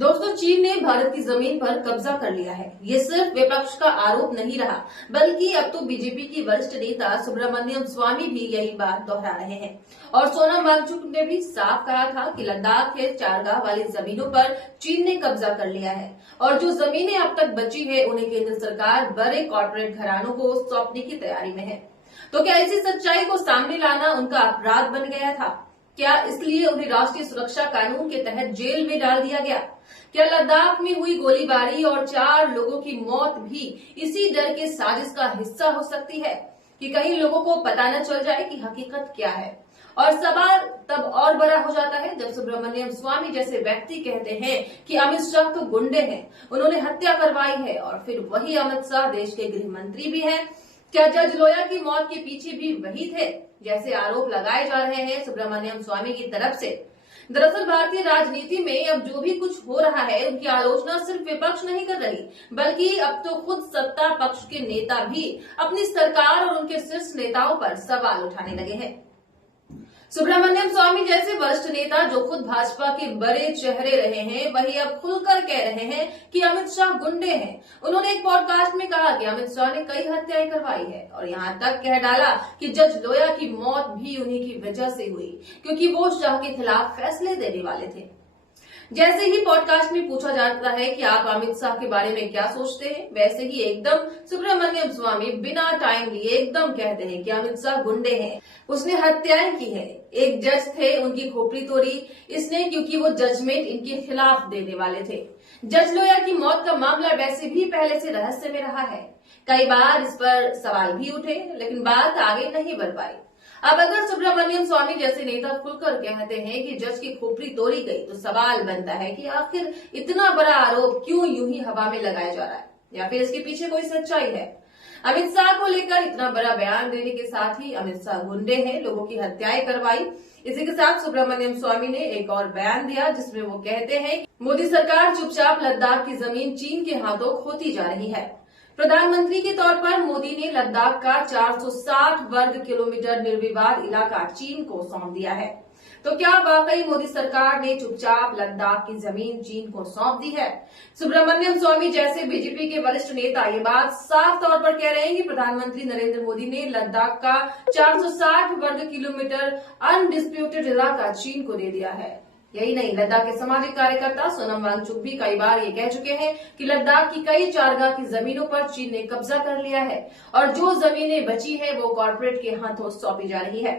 दोस्तों, चीन ने भारत की जमीन पर कब्जा कर लिया है। ये सिर्फ विपक्ष का आरोप नहीं रहा, बल्कि अब तो बीजेपी की वरिष्ठ नेता सुब्रमण्यम स्वामी भी यही बात दोहरा रहे हैं। और सोनम वांगचुक ने भी साफ कहा था कि लद्दाख के चारगाह वाली जमीनों पर चीन ने कब्जा कर लिया है और जो जमीनें अब तक बची है उन्हें केंद्र सरकार बड़े कॉर्पोरेट घरानों को सौंपने की तैयारी में है। तो क्या इसी सच्चाई को सामने लाना उनका अपराध बन गया था? क्या इसलिए उन्हें राष्ट्रीय सुरक्षा कानून के तहत जेल में डाल दिया गया? क्या लद्दाख में हुई गोलीबारी और 4 लोगों की मौत भी इसी डर के साजिश का हिस्सा हो सकती है कि कहीं लोगों को पता न चल जाए कि हकीकत क्या है? और सवाल तब और बड़ा हो जाता है जब सुब्रमण्यम स्वामी जैसे व्यक्ति कहते हैं कि अमित शाह तो गुंडे हैं, उन्होंने हत्या करवाई है, और फिर वही अमित शाह देश के गृह मंत्री भी हैं। क्या जज लोया की मौत के पीछे भी वही थे जैसे आरोप लगाए जा रहे हैं सुब्रमण्यम स्वामी की तरफ से? दरअसल भारतीय राजनीति में अब जो भी कुछ हो रहा है उनकी आलोचना सिर्फ विपक्ष नहीं कर रही, बल्कि अब तो खुद सत्ता पक्ष के नेता भी अपनी सरकार और उनके शीर्ष नेताओं पर सवाल उठाने लगे हैं। सुब्रमण्यम स्वामी जैसे वरिष्ठ नेता जो खुद भाजपा के बड़े चेहरे रहे हैं, वही अब खुलकर कह रहे हैं कि अमित शाह गुंडे हैं। उन्होंने एक पॉडकास्ट में कहा कि अमित शाह ने कई हत्याएं करवाई है और यहां तक कह डाला कि जज लोया की मौत भी उन्हीं की वजह से हुई, क्योंकि वो शाह के खिलाफ फैसले देने वाले थे। जैसे ही पॉडकास्ट में पूछा जाता है कि आप अमित शाह के बारे में क्या सोचते हैं, वैसे ही एकदम सुब्रमण्यम स्वामी बिना टाइम लिए एकदम कहते हैं कि अमित शाह गुंडे हैं, उसने हत्याएं की है। एक जज थे, उनकी खोपड़ी तोड़ी इसने क्योंकि वो जजमेंट इनके खिलाफ देने वाले थे। जज लोया की मौत का मामला वैसे भी पहले से रहस्य में रहा है। कई बार इस पर सवाल भी उठे, लेकिन बात आगे नहीं बढ़ पाई। अब अगर सुब्रमण्यम स्वामी जैसे नेता खुलकर कहते हैं कि जज की खोपड़ी तोड़ी गई, तो सवाल बनता है कि आखिर इतना बड़ा आरोप क्यों यूं ही हवा में लगाया जा रहा है, या फिर इसके पीछे कोई सच्चाई है? अमित शाह को लेकर इतना बड़ा बयान देने के साथ ही अमित शाह गुंडे हैं, लोगों की हत्याएं करवाई, इसी के साथ सुब्रमण्यम स्वामी ने एक और बयान दिया जिसमें वो कहते हैं मोदी सरकार चुपचाप लद्दाख की जमीन चीन के हाथों खोती जा रही है। प्रधानमंत्री के तौर पर मोदी ने लद्दाख का 460 वर्ग किलोमीटर निर्विवाद इलाका चीन को सौंप दिया है। तो क्या वाकई मोदी सरकार ने चुपचाप लद्दाख की जमीन चीन को सौंप दी है? सुब्रमण्यम स्वामी जैसे बीजेपी के वरिष्ठ नेता ये बात साफ तौर पर कह रहे हैं कि प्रधानमंत्री नरेंद्र मोदी ने लद्दाख का 460 वर्ग किलोमीटर अनडिस्प्यूटेड इलाका चीन को दे दिया है। यही नहीं, लद्दाख के सामाजिक कार्यकर्ता सोनम वांगचुक भी कई बार ये कह चुके हैं कि लद्दाख की कई चारगाह की जमीनों पर चीन ने कब्जा कर लिया है और जो जमीनें बची है वो कॉर्पोरेट के हाथों सौंपी जा रही है।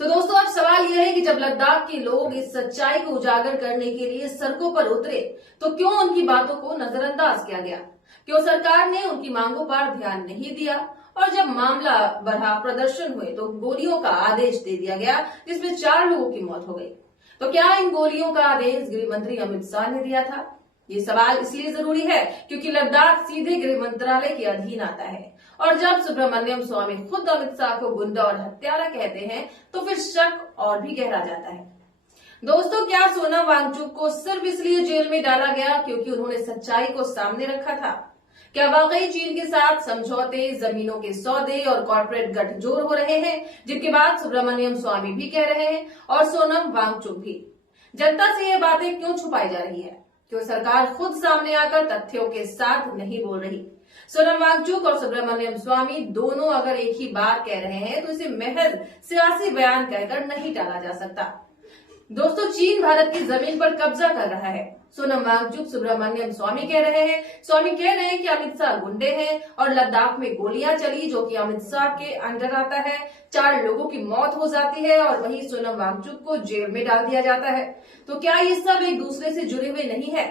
तो दोस्तों, अब सवाल यह है कि जब लद्दाख के लोग इस सच्चाई को उजागर करने के लिए सड़कों पर उतरे, तो क्यों उनकी बातों को नजरअंदाज किया गया? क्यों सरकार ने उनकी मांगों पर ध्यान नहीं दिया? और जब मामला बढ़ा, प्रदर्शन हुए, तो गोलियों का आदेश दे दिया गया जिसमें 4 लोगों की मौत हो गई। तो क्या इन गोलियों का आदेश गृह मंत्री अमित शाह ने दिया था? ये सवाल इसलिए जरूरी है क्योंकि लद्दाख सीधे गृह मंत्रालय के अधीन आता है, और जब सुब्रमण्यम स्वामी खुद अमित शाह को गुंडा और हत्यारा कहते हैं तो फिर शक और भी गहरा जाता है। दोस्तों, क्या सोनम वांगचुक को सिर्फ इसलिए जेल में डाला गया क्योंकि उन्होंने सच्चाई को सामने रखा था? क्या वाकई चीन के साथ समझौते, जमीनों के सौदे और कॉर्पोरेट गठजोड़ हो रहे हैं, जिनके बाद सुब्रमण्यम स्वामी भी कह रहे हैं और सोनम वांगचुक भी? जनता से ये बातें क्यों छुपाई जा रही है? क्यों सरकार खुद सामने आकर तथ्यों के साथ नहीं बोल रही? सोनम वांगचुक और सुब्रमण्यम स्वामी दोनों अगर एक ही बात कह रहे हैं तो इसे महज सियासी बयान कहकर नहीं टाला जा सकता। दोस्तों, चीन भारत की जमीन पर कब्जा कर रहा है। सोनम वांगचुक सुब्रमण्यम स्वामी कह रहे हैं, स्वामी कह रहे हैं कि अमित शाह गुंडे हैं और लद्दाख में गोलियां चली जो कि अमित शाह के अंडर आता है, 4 लोगों की मौत हो जाती है और वहीं सोनम वांगचुक को जेल में डाल दिया जाता है। तो क्या ये सब एक दूसरे से जुड़े हुए नहीं है?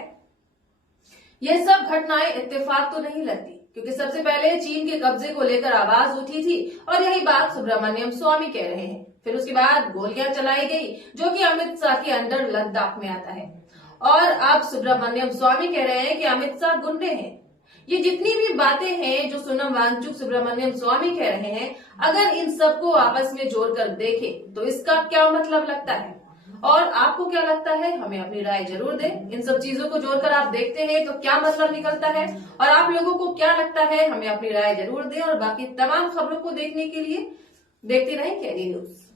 ये सब घटनाएं इत्तेफाक तो नहीं लगती, क्योंकि सबसे पहले चीन के कब्जे को लेकर आवाज उठी थी और यही बात सुब्रमण्यम स्वामी कह रहे हैं। फिर उसके बाद गोलियां चलाई गई जो कि अमित शाह के अंडर लद्दाख में आता है, और अब सुब्रमण्यम स्वामी कह रहे हैं कि अमित शाह गुंडे हैं। ये जितनी भी बातें हैं जो सोनम वांगचुक, सुब्रमण्यम स्वामी कह रहे हैं, अगर इन सबको आपस में जोड़कर देखें तो इसका क्या मतलब लगता है? और आपको क्या लगता है? हमें अपनी राय जरूर दें। इन सब चीजों को जोड़कर आप देखते हैं तो क्या मतलब निकलता है, और आप लोगों को क्या लगता है? हमें अपनी राय जरूर दें, और बाकी तमाम खबरों को देखने के लिए देखते रहें केडी न्यूज।